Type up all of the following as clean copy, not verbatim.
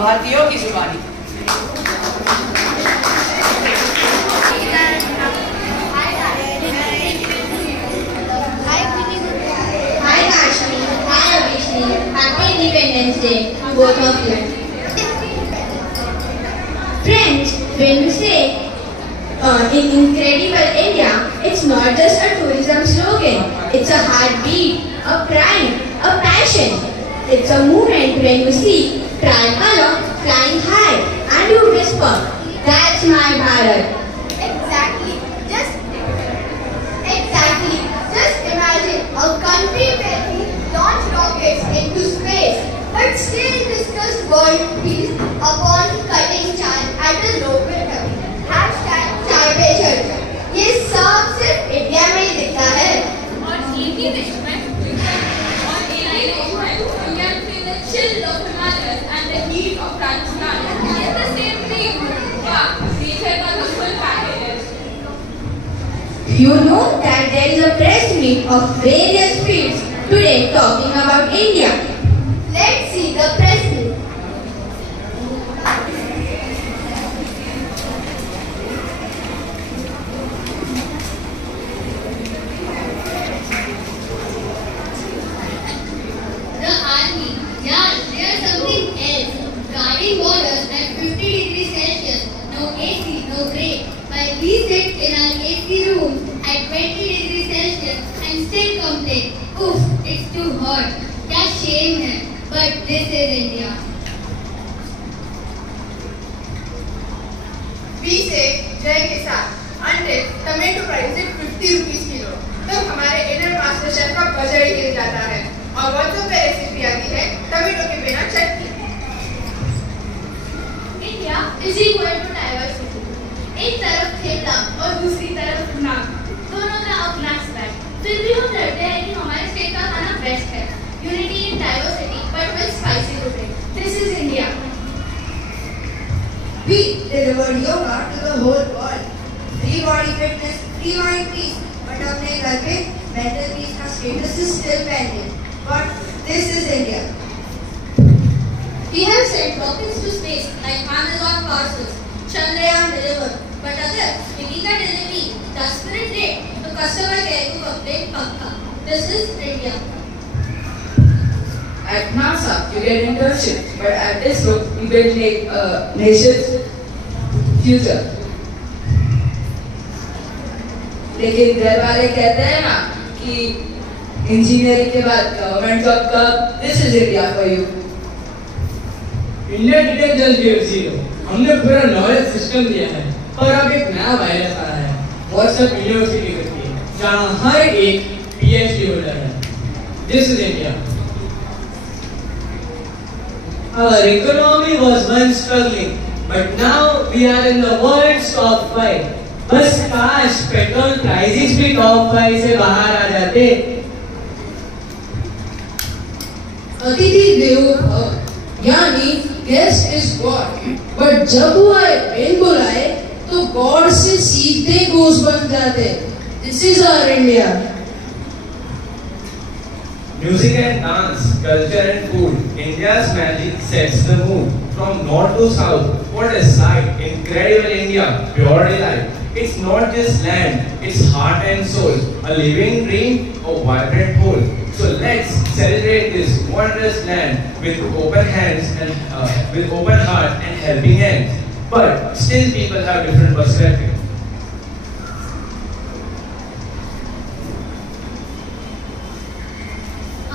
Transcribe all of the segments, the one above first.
भारतीयों की जुबानी। Hi Ashmi, hi Abhishni. Happy Independence Day to both of you. Friends, when we say in Incredible India, it's not just a tourism slogan. It's a heartbeat, a pride, a passion. It's a movement when you see tricolor flying high and you whisper, "That's my Bharat." Just imagine a country where we launch rockets into space, but still discuss world peace upon cutting chai at a local cafe. #चाय पे चर्चा। ये सब सिर्फ India में ही दिखता है। और एक ही देश में you can feel the chill of Himalayas and the heat of Rajasthan. It's the same thing. Yeah, nature का तो full package है। You know that there is a press meet of various fields today talking about India. Let's see the press meet. The army, yeah, they are something else. Guarding borders at 50 degrees Celsius, no AC, no break. While we sit in our AC room at 20 degrees Celsius and still complain, oof, it's too hot. क्या shame है, but this is India. We say जय किसान until tomato price is 50 rupees kilo, तो हमारे Indian master chef का budget ही गिर जाता है और बच्चों पे रेसिपी आती है टमाटो के बिना चटनी। India is equal to diversity. एक तरफ खेलना और दूसरी तरफ नाक, दोनों का अपना स्टैंड। फिर भी हम लड़ते हैं कि हमारे स्टेट का खाना बेस्ट है। Unity in diversity, but with spicy cooking. This is India. We delivered yoga to the whole world. Free body fitness, free mind peace. But अपने घर पे mental peace का status is still pending. But this is India. We have sent rockets to space like Amazon parcels. Chandrayaan delivered. But अगर Swiggy का delivery 10 minute late, तो customer care को complaint पक्का. This is India. At NASA, you get internships, but at ISRO, you build nation's future. लेकिन घर वाले कहते हैं ना कि इंजीनियरिंग के बाद गवर्नमेंट जॉब का, this is India for you. India today just give zero. हमने पूरा नॉलेज सिस्टम दिया है और अब एक नया वायरस आया है, व्हाट्सएप यूनिवर्सिटी करती है, जहाँ हर एक PhD होल्डर है। This is India. Our economy was once struggling, but now we are in the world's top 5. बस काश पेट्रोल प्राइसेस भी टॉप 5 से बाहर आ जाते। अतिथि देवो भव, यानी गेस्ट इज गॉड, बट जब वो बिन बुलाए तो गॉड से सीधे गोश्त बन जाते। This is our India. Music and dance, culture and food, India's magic sets the mood. From north to south, what a sight! Incredible India, pure delight. It's not just land, it's heart and soul, a living dream, a vibrant whole. So let's celebrate this wondrous land with open hands and with open heart and helping hands. But still, people have different perspectives.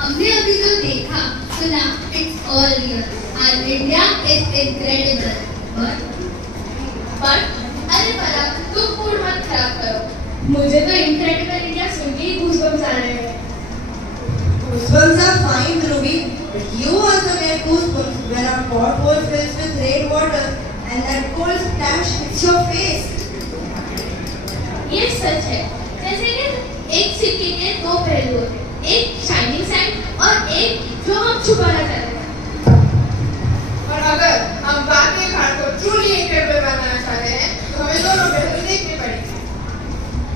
हमने अभी जो देखा सुना, it's all real. Our India is incredible. But अरे भला तुम mood मत खराब करो। मुझे तो incredible India सुन के ही goosebumps आ रहे हैं। Goosebumps are fine, Dhruvi, but you also get goosebumps when a pothole fills with rain water and that cold splash hits your face. ये सच है। जैसे कि एक सिक्के के दो पहलू होते हैं, एक शाइनिंग साइड और एक जो हम छुपाना चाहते हैं। और अगर हम वाकई भारत को ट्रूली इनक्रेडिबल बनाना चाहते हैं, तो हमें दोनों पहलू देखने पड़ेंगे।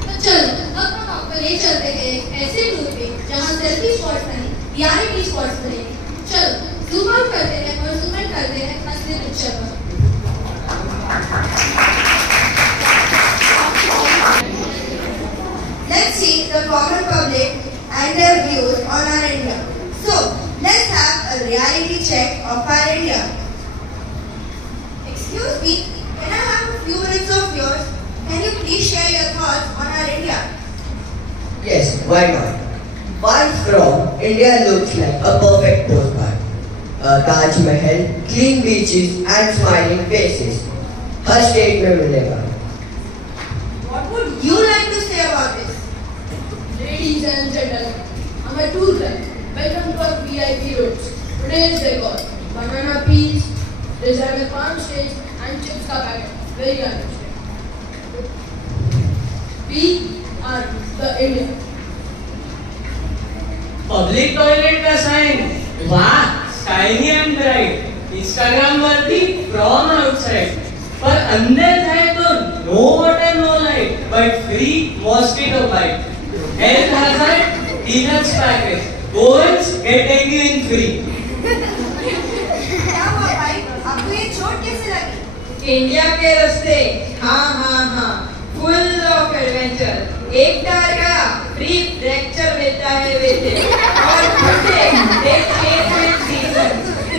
तो चलो अब हम आपको ले चलते हैं एक ऐसे टूर पे जहाँ सेल्फी स्पॉट्स नहीं, रियलिटी स्पॉट्स बनेंगे। चलो जूम आउट करते हैं और जूम इन करते हैं असली speak. Can I have a few minutes of yours? Can you please share your thoughts on our India? Yes, why not? Far from, India looks like a perfect postcard. A Taj Mahal, clean beaches and smiling faces. Her state may never. What would you like to say about this? Ladies and gentlemen, I'm a tour guide. Welcome to our VIP roads. Today's decor: banana peels, designer palm stage, and chips ka packet. Very understated. We are the Indian. Public toilet का sign, वाह, stylish and bright, Instagram worthy from outside, पर अंदर जाए तो no water no light, but free mosquito bite, health hazard deluxe package, goals get dengue in free. क्या हुआ भाई? आपको ये चोट कैसे लगी? इंडिया के रास्ते, हाँ, फुल ऑफ एडवेंचर। एक टायर गया, फ्री फ्रैक्चर मिलता है बेटे, और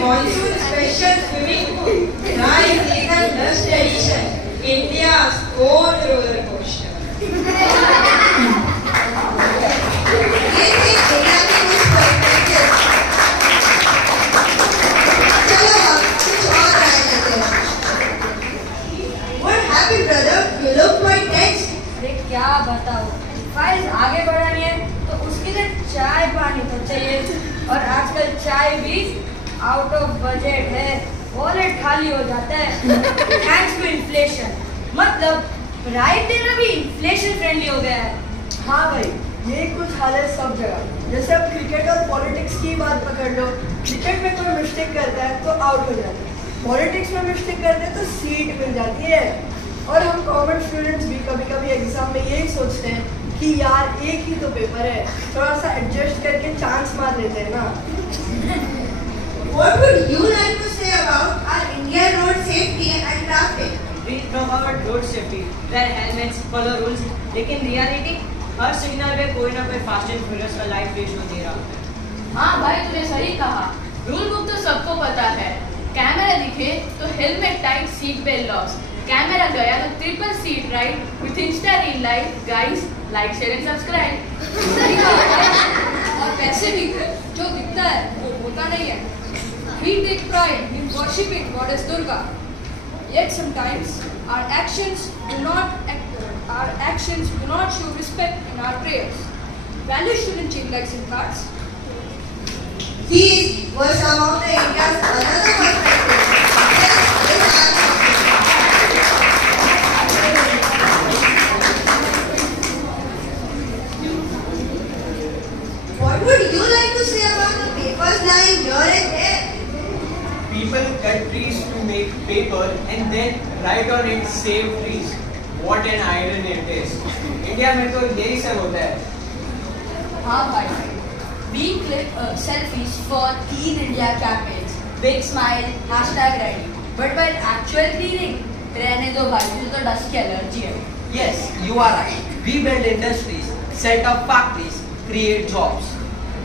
monsoon special swimming pool, dry season dust edition, India own roller coaster. ये थी इंडिया की कुछ perspectives। चलो अब कुछ और राय लेते हैं। What happened, brother? You look quite tense. अरे क्या बताओ, फाइल आगे बढ़ानी है तो उसके लिए चाय पानी तो चाहिए, और आजकल चाय भी आउट ऑफ बजट है, वॉलेट खाली हो जाता है थैंक्स टू इन्फ्लेशन। मतलब राइट देना भी इन्फ्लेशन फ्रेंडली हो गया है। हाँ भाई, ये कुछ हाल है सब जगह। जैसे अब क्रिकेट और पॉलिटिक्स की बात पकड़ लो, क्रिकेट में कोई मिस्टेक करता है तो आउट हो जाता है, पॉलिटिक्स में मिस्टेक करते हैं तो सीट मिल जाती है। और हम कॉमन स्टूडेंट्स भी कभी कभी एग्जाम में यही सोचते हैं कि यार एक ही तो पेपर है, थोड़ा सा एडजस्ट करके चांस मार लेते हैं ना। What would you like to say about our Indian road safety and traffic? We talk about road safety, wear helmets, follow rules, लेकिन रियलिटी हर सिग्नल पे कोई ना कोई फास्ट एंड फ्यूरियस का लाइफ वेस्ट हो दे रहा है। हाँ भाई, तूने सही कहा। रूल बुक तो सबको पता है। कैमरा दिखे तो helmet tight, seat belt locks. Camera गया तो triple seat right with Insta reel live. Guys, like share and subscribe. सही कहा भाई। और पैसे भी जो दिखता है वो होता नहीं है। We take pride in worshipping goddess Durga, yet sometimes our actions do not show respect in our prayers. Values shouldn't change like SIM cards. These were some of the India's another perspectives. What would you like to say about the papers lying here and there? People cut trees to make paper and then write on it save trees. What an irony it is. India में तो यही सब होता है। हाँ भाई, we click selfies for Clean India campaigns, big smile, #ready. But while actual cleaning, रहने दो भाई, मुझे तो डस्ट की एलर्जी है। Yes, you are right. We build industries, set up factories, create jobs.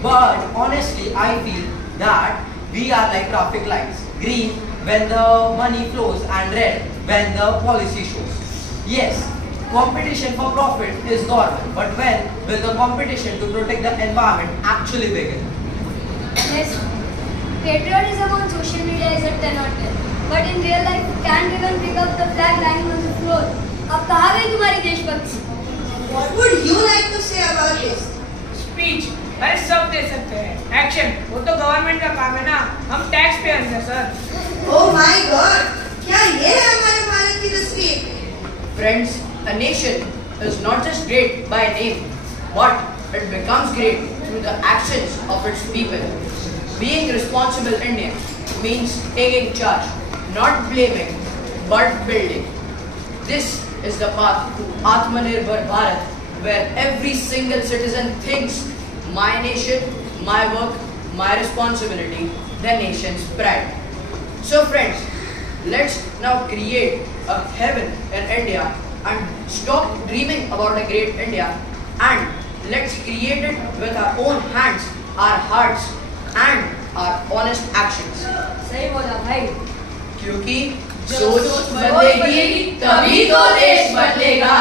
But honestly, I feel that we are like traffic lights. Green when the money flows and red when the policy shows. Yes, competition for profit is normal, but when will the competition to protect the environment actually begin? Yes, patriotism on social media is a 10 out of 10, but in real life, can't even pick up the flag lying on the floor. अब कहाँ गई तुम्हारी देशभक्ति? What would you like to say about this? Speech अरे सब दे सकते हैं, action वो तो गवर्नमेंट का काम है ना, हम टैक्स पेयर्स हैं सर। Oh my God! क्या ये है हमारे भारत की तस्वीर? Friends, a nation is not just great by name, but it becomes great through the actions of its people. Being responsible Indian means taking charge, not blaming, but building. This is the path to Atmanirbhar Bharat, where every single citizen thinks, my nation, my work, my responsibility, the nation's pride. So friends, let's now create a heaven in India and stop dreaming about a great India, and let's create it with our own hands, our hearts and our honest actions. सही बोला भाई। क्योंकि सोच बदलेगी तभी तो देश बदलेगा।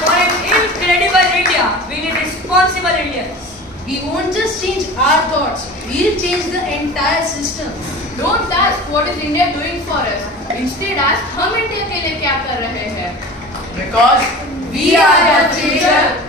For an incredible India, we need responsible Indians. We won't just change our thoughts, we'll change the entire system. Don't ask what is India doing for us. Instead ask हम इंडिया के लिए क्या कर रहे हैं. Because we are the future.